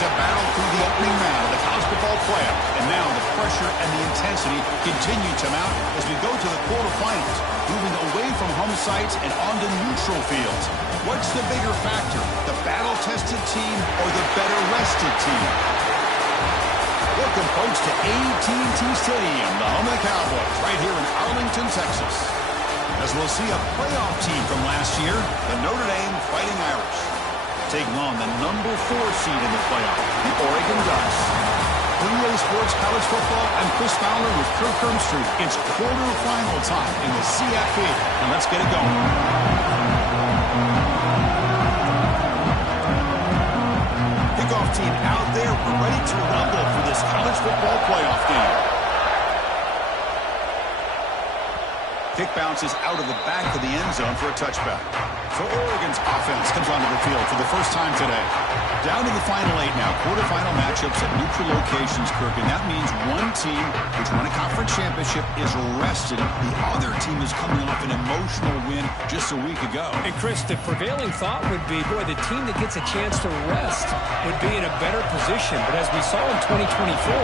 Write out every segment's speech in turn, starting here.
a battle through the opening round of the college football playoff. And now the pressure and the intensity continue to mount as we go to the quarterfinals, moving away from home sites and onto neutral fields. What's the bigger factor, the battle-tested team or the better-rested team? Welcome, folks, to AT&T Stadium, the home of the Cowboys, right here in Arlington, Texas. As we'll see a playoff team from last year, the Notre Dame Fighting Irish, taking on the number 4 seed in the playoff, the Oregon Ducks. For EA Sports College Football, I'm Chris Fowler with Kirk Herbstreit. It's quarterfinal time in the CFP, and let's get it going. Kickoff team out there. We're ready to rumble for this college football playoff game. Kick bounces out of the back of the end zone for a touchback. So Oregon's offense comes onto the field for the first time today. Down to the final 8 now. Quarterfinal matchups at neutral locations, Kirk. And that means one team which won a conference championship is rested. The other team is coming off an emotional win just a week ago. And Chris, the prevailing thought would be, boy, the team that gets a chance to rest would be in a better position. But as we saw in 2024,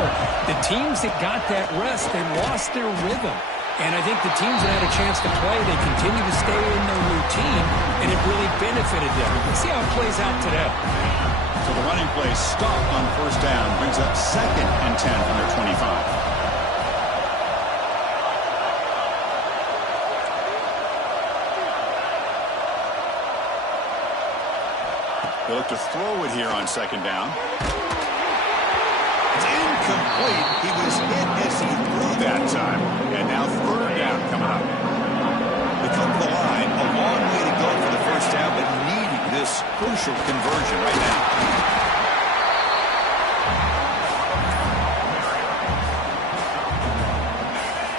the teams that got that rest, they lost their rhythm. And I think the teams that had a chance to play, they continue to stay in their routine, and it really benefited them. Let's see how it plays out today. So the running play stopped on first down, brings up 2nd and 10 from their 25. They look to throw it here on 2nd down. It's incomplete. He was hit as he threw that time. And now 3rd down coming up. They come to the line. A long way to go for the first down, but needing this crucial conversion right now.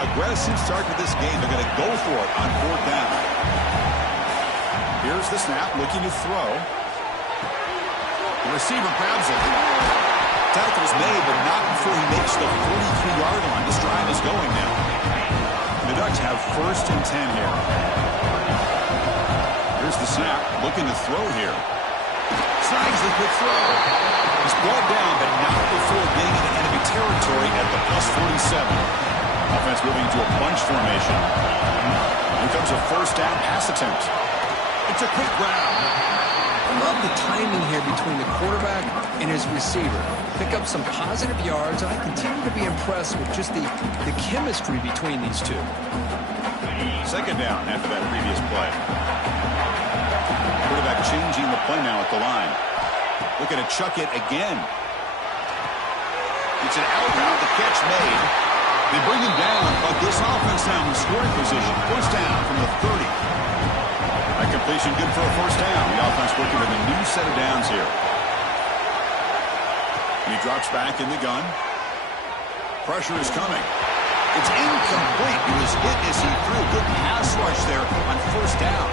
Aggressive start to this game. They're going to go for it on 4th down. Here's the snap, looking to throw. The receiver grabs it. Tackle is made, but not before he makes the 43-yard line. This drive is going now. The Ducks have 1st and 10 here. Here's the snap, looking to throw here. Snags the quick throw. He's brought down, but not before getting into enemy territory at the +47. Offense moving into a bunch formation. Here comes a 1st down pass attempt. It's a quick grab. I love the timing here between the quarterback and his receiver. Pick up some positive yards, and I continue to be impressed with just the chemistry between these two. 2nd down after that previous play. Quarterback changing the play now at the line. Looking to chuck it again. It's an outbound, the catch made. They bring him down, but this offense now in scoring position. 1st down from the 30. That completion good for a 1st down. The offense working with a new set of downs here. And he drops back in the gun. Pressure is coming. It's incomplete. He was hit as he threw. Good pass rush there on 1st down.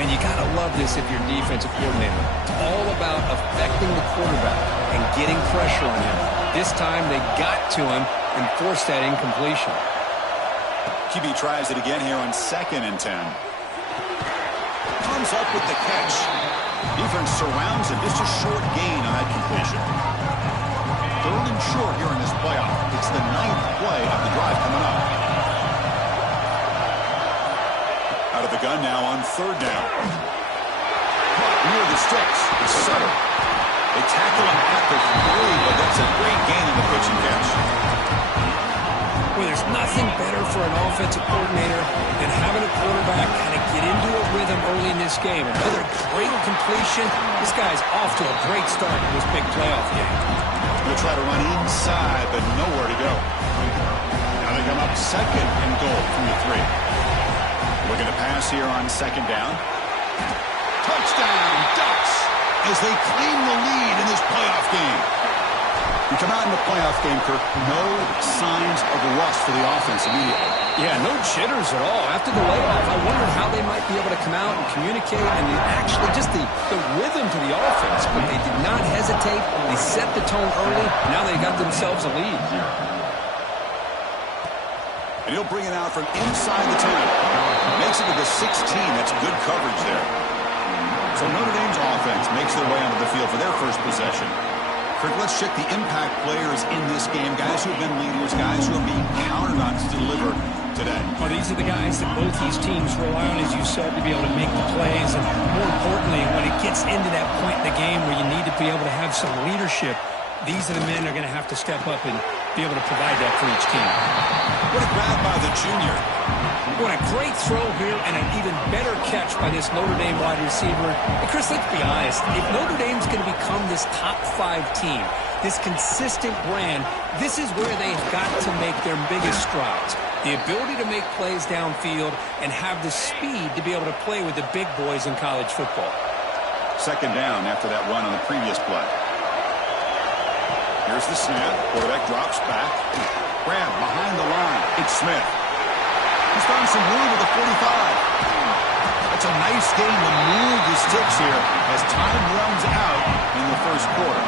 Man, you got to love this if you're defensive coordinator. It's all about affecting the quarterback and getting pressure on him. This time they got to him and forced that incompletion. QB tries it again here on 2nd and 10. Comes up with the catch. Defense surrounds him. Just a short gain on that completion. 3rd and short here in this playoff. It's the 9th play of the drive coming up. Out of the gun now on 3rd down. Near the sticks. It's Sutter. They tackle him at the 3, but that's a great gain in the pitch and catch. Well, there's nothing better for an offensive coordinator than having a quarterback kind of get into a rhythm early in this game. Another great completion. This guy's off to a great start in this big playoff game. They'll try to run inside, but nowhere to go. Now they come up 2nd and goal from the 3. Looking to pass here on 2nd down. Touchdown, Ducks, as they claim the lead in this playoff game. We come out in the playoff game, Kirk, no signs of rust for the offense immediately. Yeah, no jitters at all. After the layoff, I wondered how they might be able to come out and communicate and actually just the rhythm to the offense. But they did not hesitate. They set the tone early. Now they got themselves a lead. And he'll bring it out from inside the 10. Makes it to the 16. That's good coverage there. So Notre Dame's offense makes their way onto the field for their first possession. Kirk, let's check the impact players in this game. Guys who have been leaders, guys who are being counted on to deliver today. Well, these are the guys that both these teams rely on, as you said, to be able to make the plays. And more importantly, when it gets into that point in the game where you need to be able to have some leadership, these are the men that are going to have to step up and be able to provide that for each team. What a grab by the junior. What a great throw here and an even better catch by this Notre Dame wide receiver. And Chris, let's be honest. If Notre Dame's going to become this top 5 team, this consistent brand, this is where they've got to make their biggest strides. The ability to make plays downfield and have the speed to be able to play with the big boys in college football. Second down after that run on the previous play. Here's the snap. Quarterback drops back. Grab behind the line. It's Smith. He's found some room at the 45. That's a nice game to move the sticks here as time runs out in the first quarter.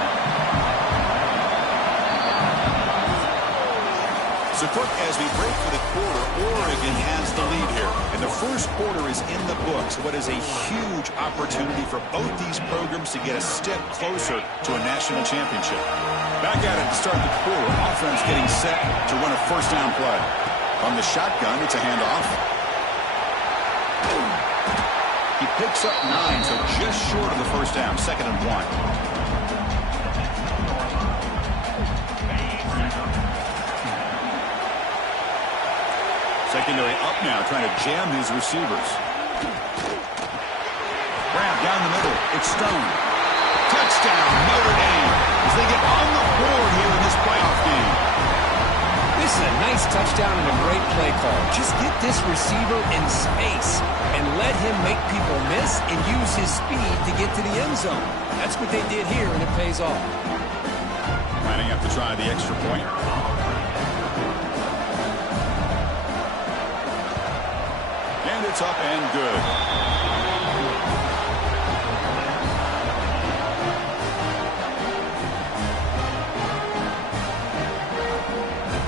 So, Cook, as we break for the quarter, Oregon has the lead here. And the first quarter is in the books. What is a huge opportunity for both these programs to get a step closer to a national championship. Back at it to start the quarter. Offense getting set to run a first down play. From the shotgun, it's a handoff. He picks up 9, so just short of the first down. 2nd and 1. Secondary up now, trying to jam his receivers. Grab down the middle. It's Stone. Touchdown, Notre Dame, as they get on the board here in this playoff game. This is a nice touchdown and a great play call. Just get this receiver in space and let him make people miss and use his speed to get to the end zone. That's what they did here, and it pays off. Lining up to try the extra point. And it's up and good.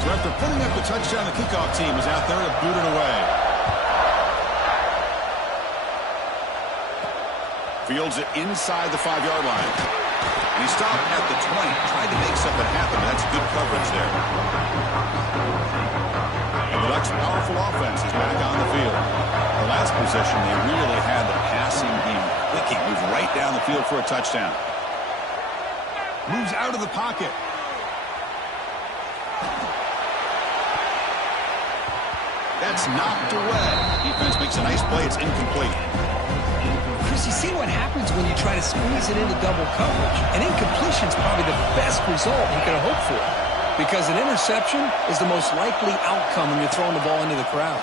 So after putting up the touchdown, the kickoff team is out there to boot it away. Fields it inside the 5-yard line. And he stopped at the 20, tried to make something happen. That's good coverage there. And the Ducks' powerful offense is back on the field. The last possession, they really had the passing game clicking. Moved right down the field for a touchdown. Moves out of the pocket. That's knocked away. Defense makes a nice play. It's incomplete. Chris, you see what happens when you try to squeeze it into double coverage. An incompletion is probably the best result you could have hoped for, because an interception is the most likely outcome when you're throwing the ball into the crowd.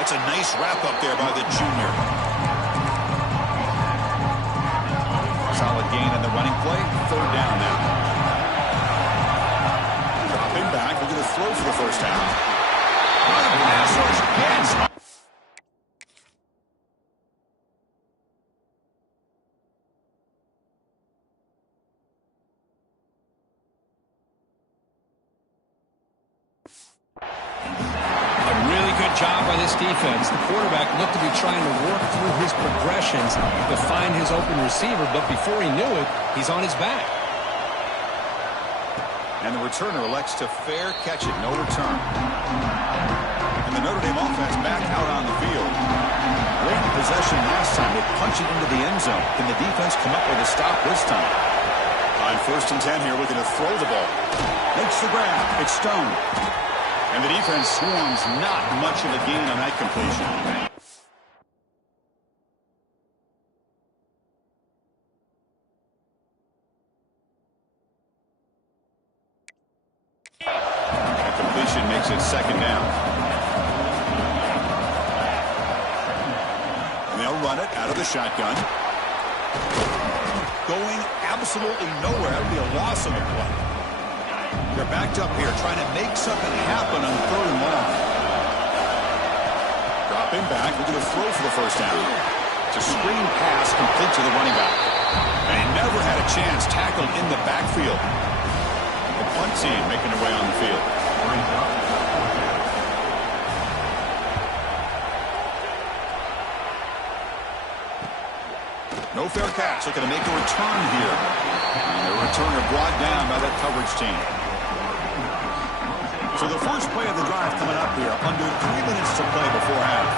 That's a nice wrap-up there by the junior. Solid gain on the running play. 3rd down now. Dropping back. We're going to throw for the first down. Pass rush again. Job by this defense. The quarterback looked to be trying to work through his progressions to find his open receiver, but before he knew it, he's on his back. And the returner elects to fair catch it, no return. And the Notre Dame offense back out on the field. Great possession last time. They punch it into the end zone. Can the defense come up with a stop this time? On 1st and 10 here, looking to throw the ball. Makes the grab. It's Stone. And the defense swarms, not much of a gain on that completion. That completion makes it 2nd down. And they'll run it out of the shotgun. Going absolutely nowhere. That would be a loss on the play. They're backed up here trying to make something happen on 3rd and long. Dropping back. We're going to throw for the first down. It's a screen pass complete to the running back. And he never had a chance, tackled in the backfield. The punt team making their way on the field. No fair catch. Looking to make a return here. And the returner brought down by that coverage team. So the first play of the drive coming up here, under 3 minutes to play before half.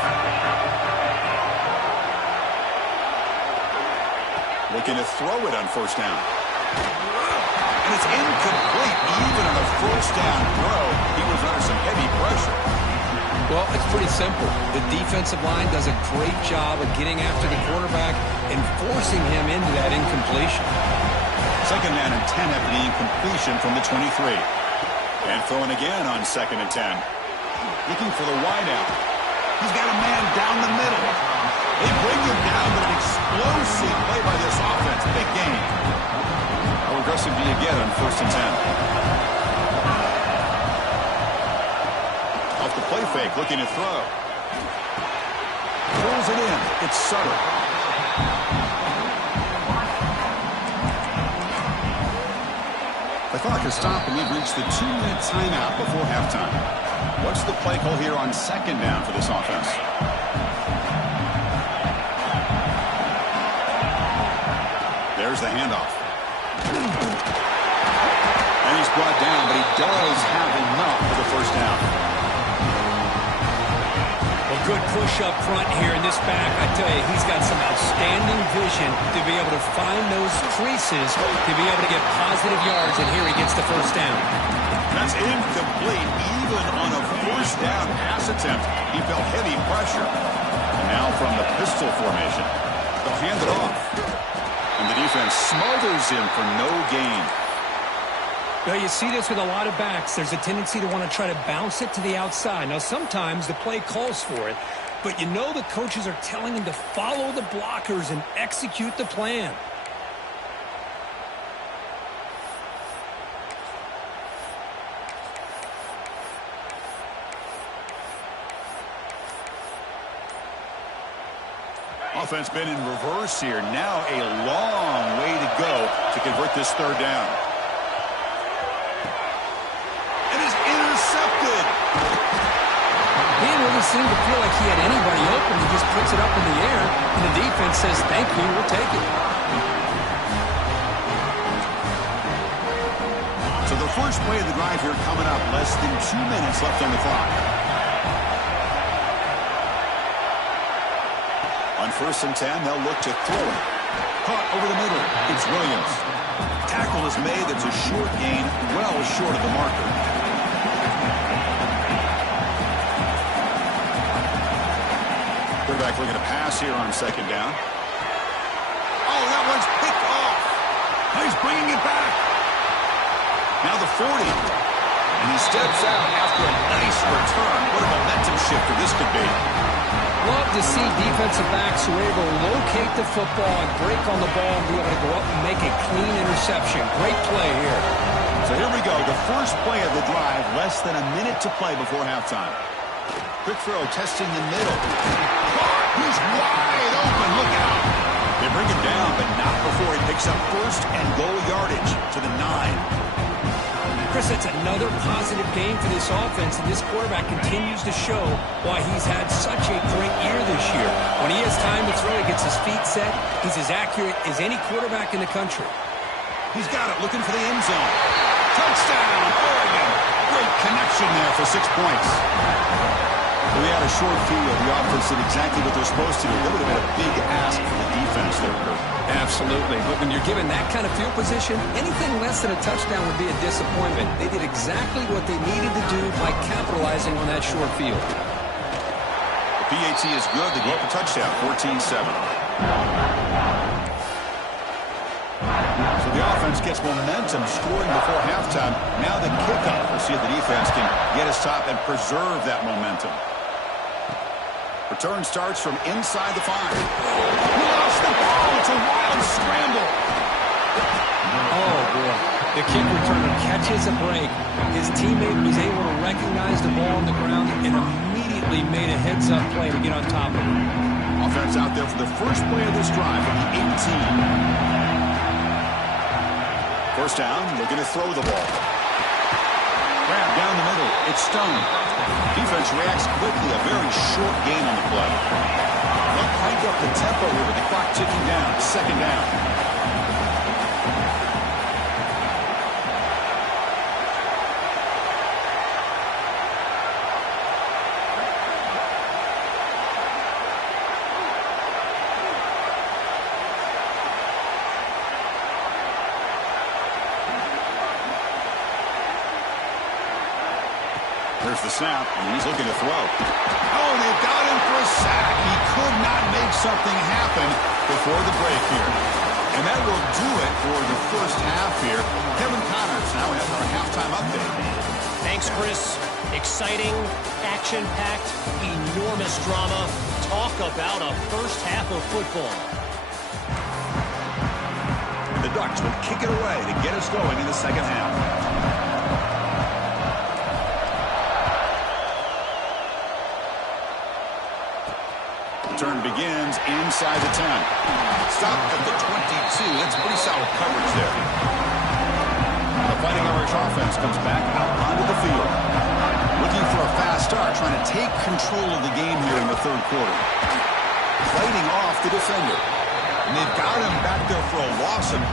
Looking to throw it on first down. And it's incomplete. Even on a first down throw, he was under some heavy pressure. Well, it's pretty simple. The defensive line does a great job of getting after the quarterback and forcing him into that incompletion. Second down and 10 after the incompletion from the 23. And throwing again on 2nd and 10. Looking for the wideout. He's got a man down the middle. They bring him down, but an explosive play by this offense. Big game. How aggressive do you get on 1st and 10? Off the play fake, looking to throw. Throws it in. It's Sutter. The clock has stopped, and we've reached the 2-minute timeout before halftime. What's the play call here on 2nd down for this offense? There's the handoff. And he's brought down, but he does have enough for the first down. Well, good push up front here in this back. I tell you, he's got some outstanding vision to be able to find those creases, to be able to get positive yards, and here he gets the first down. That's incomplete. Even on a first down pass attempt, he felt heavy pressure. And now from the pistol formation, they'll hand it off. And the defense smothers him for no gain. Well, you see this with a lot of backs. There's a tendency to want to try to bounce it to the outside. Now, sometimes the play calls for it, but you know the coaches are telling him to follow the blockers and execute the plan. Offense been in reverse here. Now a long way to go to convert this 3rd down. It is intercepted. He didn't really seem to feel like he had anybody open. He just puts it up in the air, and the defense says, thank you, we'll take it. So the first play of the drive here coming up. Less than 2 minutes left on the clock. On 1st and 10, they'll look to throw it. Caught over the middle. It's Williams. Tackle is made. That's a short gain, well short of the marker. Quarterback looking to pass here on 2nd down. Oh, that one's picked off. He's bringing it back. Now the 40. And he steps out after a nice return. What a momentum shifter this could be. Love to see defensive backs who are able to locate the football and break on the ball and be able to go up and make a clean interception. Great play here. So here we go. The first play of the drive. Less than a minute to play before halftime. Quick throw, testing the middle. He's wide open. Look out. They bring him down, but not before he picks up 1st and goal yardage to the 9. Chris, that's another positive game for this offense, and this quarterback continues to show why he's had such a great year this year. When he has time to throw, he gets his feet set. He's as accurate as any quarterback in the country. He's got it, looking for the end zone. Touchdown, Oregon. Great connection there for 6 points. We had a short field. The offense did exactly what they're supposed to do. That would have been a big ask for the defense there, Kurt. Absolutely. But when you're given that kind of field position, anything less than a touchdown would be a disappointment. They did exactly what they needed to do by capitalizing on that short field. The PAT is good. They go up a touchdown, 14-7. So the offense gets momentum, scoring before halftime. Now the kickoff. We'll see if the defense can get a stop and preserve that momentum. Return starts from inside the 5. He lost the ball. It's a wild scramble. Oh, boy. The kick returner catches a break. His teammate was able to recognize the ball on the ground and immediately made a heads-up play to get on top of it. Offense out there for the first play of this drive from the 18. First down, looking to throw the ball. Grab down the middle. It's Stone. Defense reacts quickly. A very short gain on the play. They'll crank up the tempo here with the clock ticking down. 2nd down. Here's the snap, and he's looking to throw. Oh, they've got him for a sack. He could not make something happen before the break here. And that will do it for the first half here. Kevin Connors now has our halftime update. Thanks, Chris. Exciting, action-packed, enormous drama. Talk about a first half of football. The Ducks will kick it away to get us going in the second half. Turn begins inside the 10. Stop at the 22. That's pretty solid coverage there. The Fighting Irish offense comes back out onto the field. Looking for a fast start, trying to take control of the game here in the third quarter. Fighting off the defender. And they've got him back there for a loss of 8.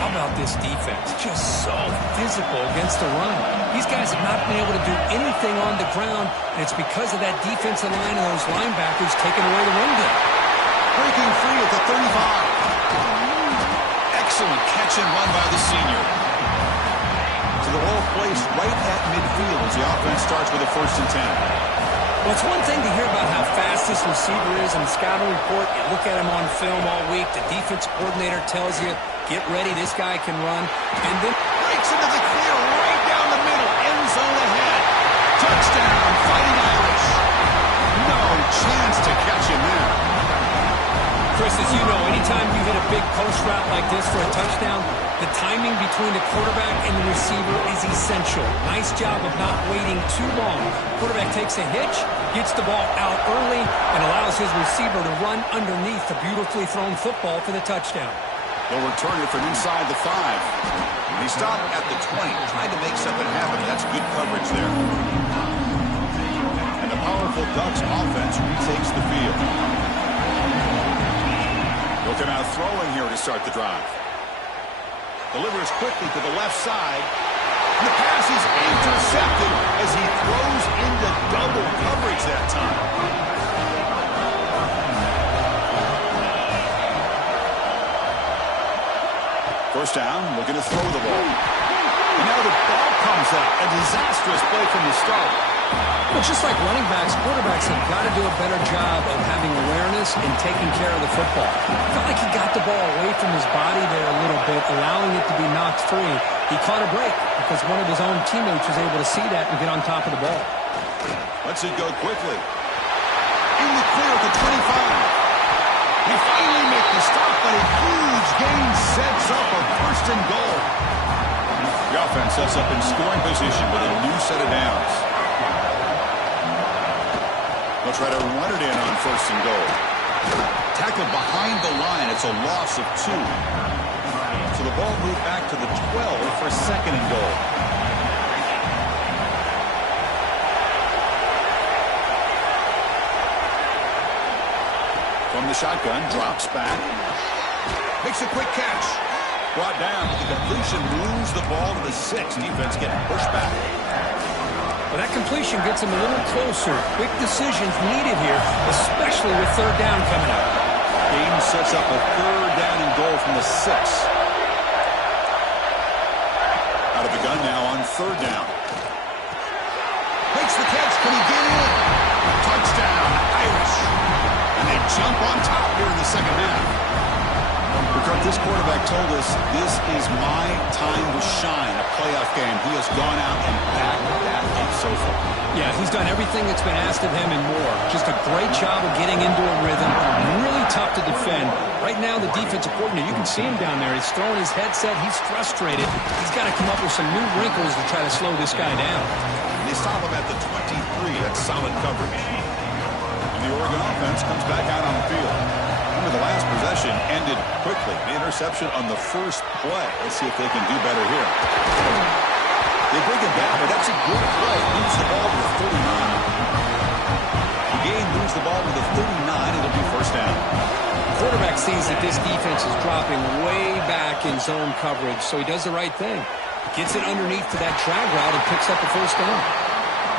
How about this defense? Just so physical against the run. These guys have not been able to do anything on the ground, and it's because of that defensive line and those linebackers taking away the run game. Breaking free at the 35. Excellent catch and run by the senior. So the ball placed right at midfield as the offense starts with a 1st and 10. Well, it's one thing to hear about how fast this receiver is in the scouting report. You look at him on film all week. The defense coordinator tells you, get ready, this guy can run. And then breaks into the clear right down the middle. End zone ahead. Touchdown, Fighting Irish. No chance to catch him there. Chris, as you know, anytime you hit a big post route like this for a touchdown, the timing between the quarterback and the receiver is essential. Nice job of not waiting too long. Quarterback takes a hitch, gets the ball out early, and allows his receiver to run underneath the beautifully thrown football for the touchdown. They'll return it from inside the 5. And he stopped at the 20, trying to make something happen. That's good coverage there. And the powerful Ducks offense retakes the field. Looking out throwing here to start the drive. Delivers quickly to the left side. And the pass is intercepted as he throws into double coverage that time. First down, looking to throw the ball. And now the ball comes up. A disastrous play from the start. Well, just like running backs, quarterbacks have got to do a better job of having awareness and taking care of the football. I felt like he got the ball away from his body there a little bit, allowing it to be knocked free. He caught a break because one of his own teammates was able to see that and get on top of the ball. Lets it go quickly. In the clear at the 25. They finally make the stop, but a huge gain sets up a 1st and goal. The offense sets up in scoring position with a new set of downs. They'll try to run it in on 1st and goal. Tackled behind the line. It's a loss of 2. So the ball moved back to the 12 for 2nd and goal. From the shotgun, drops back. Makes a quick catch. Brought down. The completion moves the ball to the 6. Defense getting pushed back. Well, that completion gets him a little closer. Quick decisions needed here, especially with 3rd down coming up. Game sets up a 3rd down and goal from the 6. Out of the gun now on 3rd down. Makes the catch. Can he get in? Touchdown, Irish. And they jump on top here in the second half. Because this quarterback told us this is my time to shine, a playoff game. He has gone out and backed that up so far. Yeah, he's done everything that's been asked of him and more. Just a great job of getting into a rhythm. Really tough to defend. Right now, the defensive coordinator, you can see him down there. He's throwing his headset. He's frustrated. He's got to come up with some new wrinkles to try to slow this guy down. They stop him at the 23. That's solid coverage. And the Oregon offense comes back out on the field. Remember, the last possession ended quickly. The interception on the first play. Let's see if they can do better here. They bring him down, but that's a good play. Moves the ball to the 39. The game moves the ball to the 39. It'll be 1st down. The quarterback sees that this defense is dropping way back in zone coverage, so he does the right thing. Gets it underneath to that drag route and picks up the 1st down.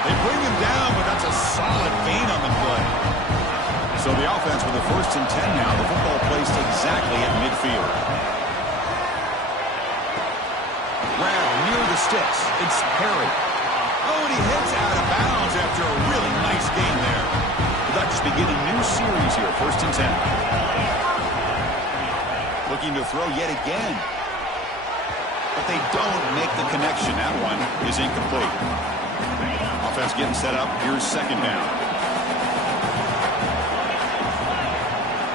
They bring him down, but that's a solid gain on the play. So the offense with a 1st and 10 now. The football placed exactly at midfield. Grab near the sticks. It's Perry. Oh, and he heads out of bounds after a really nice game there. The Ducks begin a new series here, 1st and 10. Looking to throw yet again. But they don't make the connection. That one is incomplete. Offense getting set up. Here's 2nd down.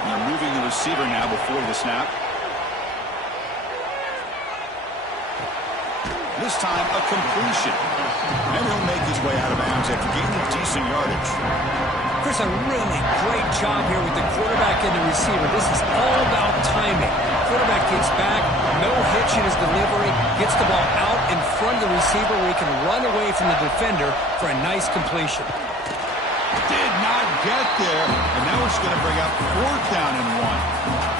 They're moving the receiver now before the snap. This time, a completion. And he'll make his way out of bounds after gaining decent yardage. Chris, a really great job here with the quarterback and the receiver. This is all about timing. Quarterback gets back, no hitch in his delivery, gets the ball out in front of the receiver where he can run away from the defender for a nice completion. Did not get there, and now it's going to bring up 4th down and 1.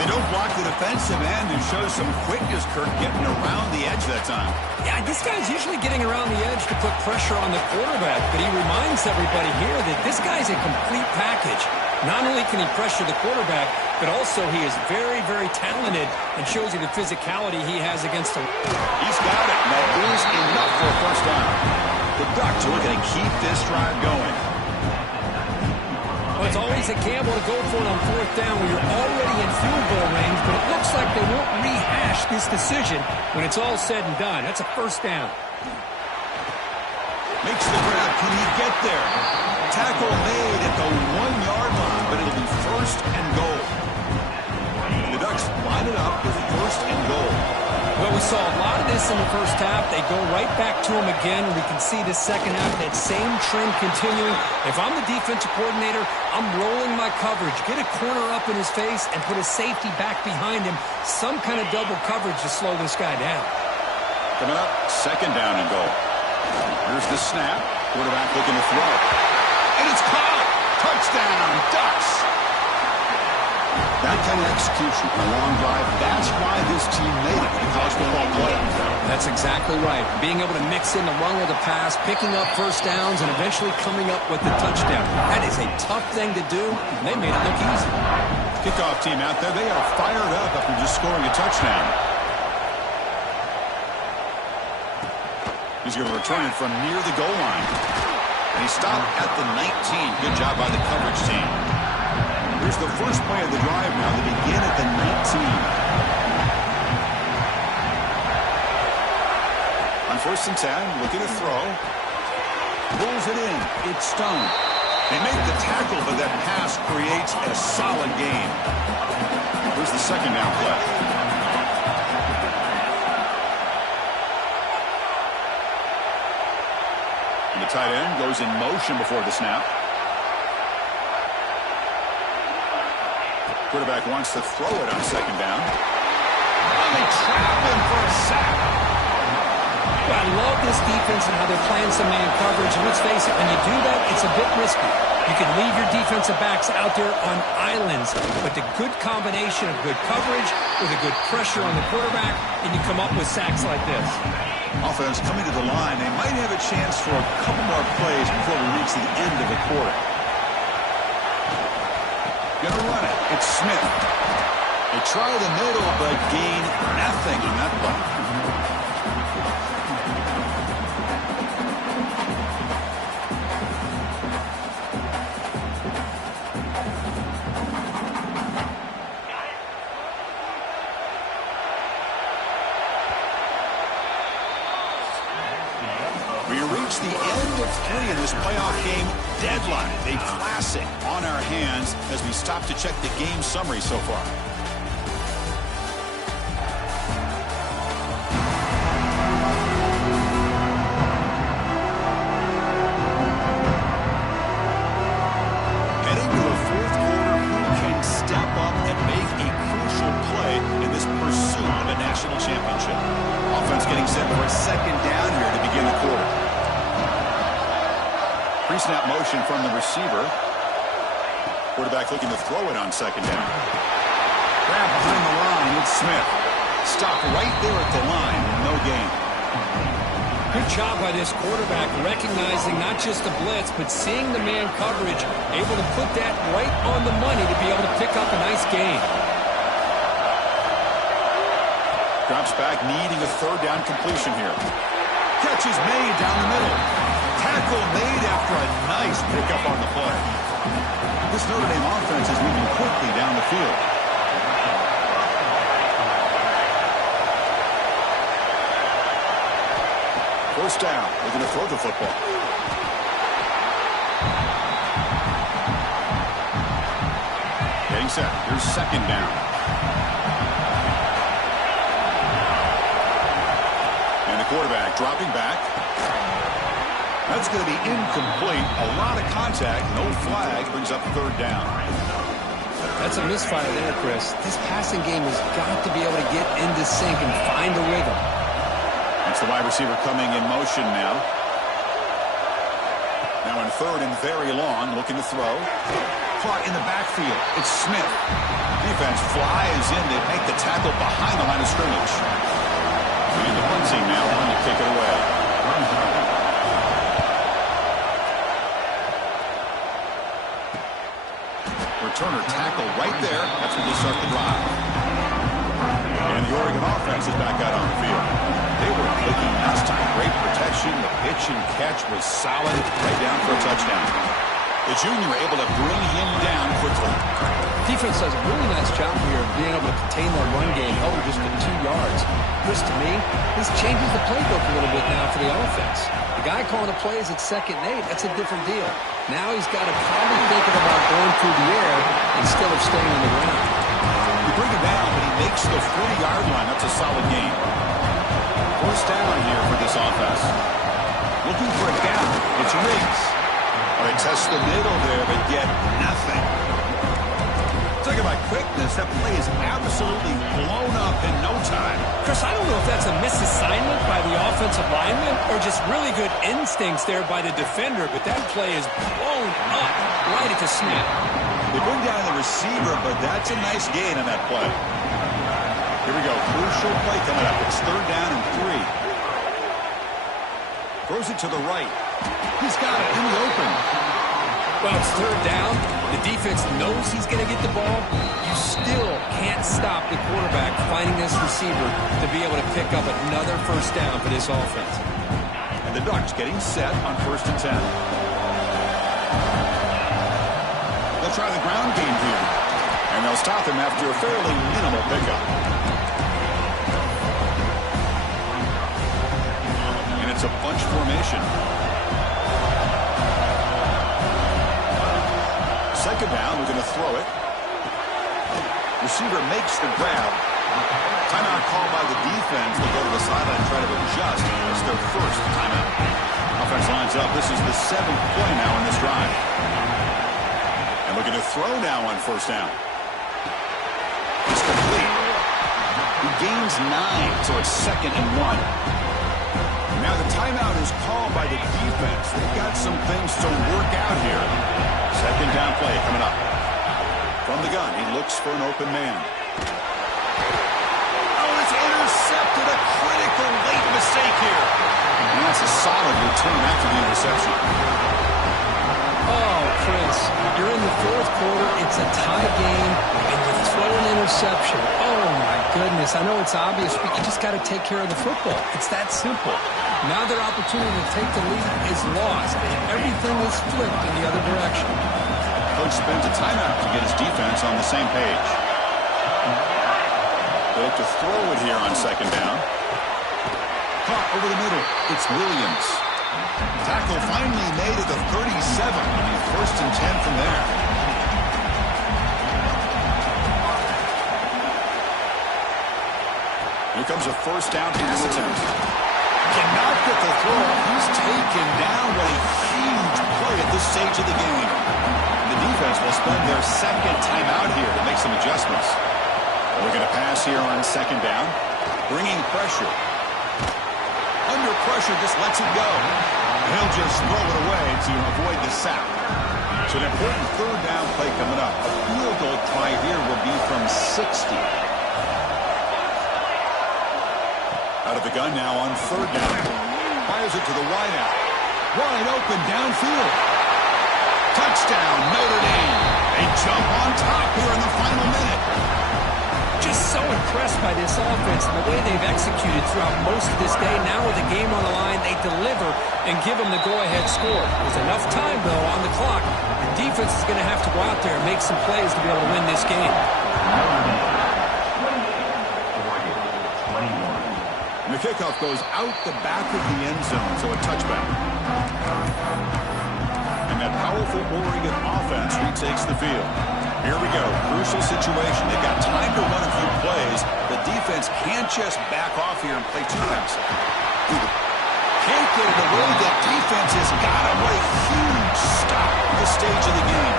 They don't block the defensive end and show some quickness, Kirk, getting around the edge that time. Yeah, this guy's usually getting around the edge to put pressure on the quarterback, but he reminds everybody here that this guy's a complete package. Not only can he pressure the quarterback, but also he is very, very talented and shows you the physicality he has against him. He's got it, and that is enough for a 1st down. The Ducks are looking to keep this drive going. Well, it's always a gamble to go for it on 4th down when you're already in field goal range, but it looks like they won't rehash this decision when it's all said and done. That's a 1st down. Makes the grab. Can he get there? Tackle made at the 1-yard line, but it'll be 1st and goal. The Ducks line it up with 1st and goal. Well, we saw a lot of this in the 1st half. They go right back to him again. We can see the 2nd half, that same trend continuing. If I'm the defensive coordinator, I'm rolling my coverage. Get a corner up in his face and put a safety back behind him. Some kind of double coverage to slow this guy down. Coming up, 2nd down and goal. Here's the snap. Quarterback looking to throw. And it's caught! Touchdown, Ducks! That kind of execution on a long drive, that's why this team made it to the college football playoffs. That's exactly right. Being able to mix in the run with the pass, picking up 1st downs, and eventually coming up with the touchdown. That is a tough thing to do, and they made it look easy. Kickoff team out there, they are fired up after just scoring a touchdown. He's going to return it from near the goal line. And he stopped at the 19. Good job by the coverage team. Here's the first play of the drive now. They begin at the 19. On 1st and 10, looking to throw. Pulls it in. It's Stone. They make the tackle, but that pass creates a solid gain. Here's the 2nd down play. And the tight end goes in motion before the snap. Quarterback wants to throw it on 2nd down. And they trap him for a sack. Well, I love this defense and how they're playing some man coverage. And let's face it, when you do that, it's a bit risky. You can leave your defensive backs out there on islands, but the good combination of good coverage with a good pressure on the quarterback, and you come up with sacks like this. Offense coming to the line. They might have a chance for a couple more plays before we reach the end of the quarter. Gonna run it. It's Smith. They try the middle, but gain nothing on that play. We reach the end of 3 in this playoff game deadline. A classic on our hands as we stop to check the game summary so far. Heading to the 4th quarter, who can step up and make a crucial play in this pursuit of a national championship? Offense getting set for a 2nd down here to begin the quarter. Pre-snap motion from the receiver. Quarterback looking to throw it on 2nd down. Grab behind the line. It's Smith. Stopped right there at the line. No gain. Good job by this quarterback recognizing not just the blitz, but seeing the man coverage, able to put that right on the money to be able to pick up a nice gain. Drops back, needing a 3rd down completion here. Catch is made down the middle. Tackle made after a nice pickup on the play. This Notre Dame offense is moving quickly down the field. First down. They're going to throw the football. Getting set. Here's second down. And the quarterback dropping back. That's going to be incomplete. A lot of contact. No flag. Brings up third down. That's a misfire there, Chris. This passing game has got to be able to get into sync and find a rhythm. It's the wide receiver coming in motion now. Now in third and very long, looking to throw. Caught in the backfield. It's Smith. Defense flies in. They make the tackle behind the line of scrimmage. And the punt team now on to kick it away. Returner tackle right there. That's when they start the drive. And the Oregon offense is back out on the field. They were clicking last time. Great protection. The pitch and catch was solid. Right down for a touchdown. The junior able to bring him down quickly. Defense does a really nice job here of being able to contain that run game, held just at 2 yards. Chris, to me, this changes the playbook a little bit now for the offense. The guy calling the plays at 2nd and 8, that's a different deal. Now he's got to probably thinking about going through the air instead of staying on the ground. You bring him down, but he makes the 40-yard line. That's a solid gain. First down here for this offense. Looking for a gap. It's Riggs. All right, test the middle there, but get nothing. Talking about quickness, that play is absolutely blown up in no time. Chris, I don't know if that's a misassignment by the offensive lineman or just really good instincts there by the defender, but that play is blown up right at the snap. They bring down the receiver, but that's a nice gain on that play. Here we go. Crucial play coming up. It's third down and 3. Throws it to the right. He's got it in the open. Well, it's third down. The defense knows he's going to get the ball. You still can't stop the quarterback finding this receiver to be able to pick up another first down for this offense. And the Ducks getting set on 1st and 10. They'll try the ground game here. And they'll stop him after a fairly minimal pickup. And it's a bunch formation. Second down, we're going to throw it. Receiver makes the grab. Timeout called by the defense. They'll go to the sideline and try to adjust. It's their first timeout. Offense lines up. This is the 7th play now in this drive. And looking to throw now on first down. It's complete. He gains 9, so it's 2nd and 1. Now the timeout is called by the defense. They've got some things to work out here. Second down play coming up. From the gun, he looks for an open man. Oh, it's intercepted. A critical late mistake here. And that's a solid return after the interception. Oh, Chris, you're in the 4th quarter. It's a tie game, and you throw an interception. Oh, my goodness. I know it's obvious, but you just got to take care of the football. It's that simple. Now their opportunity to take the lead is lost, and everything is flipped in the other direction. Coach spends a timeout to get his defense on the same page. They look to throw it here on second down. Caught over the middle. It's Williams. Tackle finally made at the 37. First and 10 from there. Here comes a first down pass attempt. Cannot get the throw. He's taken down. What a huge play at this stage of the game. The defense will spend their second timeout here to make some adjustments. We're going to pass here on second down. Bringing pressure. Under pressure, just lets it go. He'll just throw it away to avoid the sack. So an important third down play coming up. A field goal try here will be from 60. Out of the gun now on third down. Fires it to the wideout. Wide open downfield. Touchdown, Notre Dame. They jump on top here in the final minute. Just so impressed by this offense and the way they've executed throughout most of this day. Now with the game on the line, they deliver and give them the go-ahead score. There's enough time, though, on the clock. The defense is going to have to go out there and make some plays to be able to win this game. And the kickoff goes out the back of the end zone, so a touchback. And that powerful Oregon offense retakes the field. Here we go. Crucial situation. They've got time to run a few plays. The defense can't just back off here and play too fast. Can't get it away. The defense has got him. What a huge stop at this stage of the game.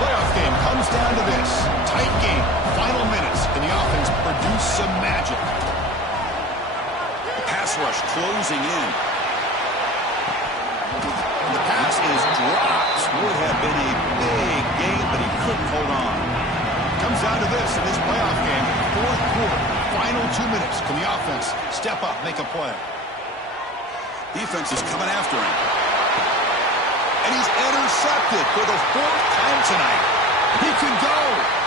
Playoff game comes down to this. Tight game. Final minutes. Can the offense produce some magic? The pass rush closing in. The pass is dropped. Would have been a big game, but he couldn't hold on. Comes down to this in this playoff game. Fourth quarter, final 2 minutes. Can the offense step up, make a play? Defense is coming after him. And he's intercepted for the fourth time tonight. He can go.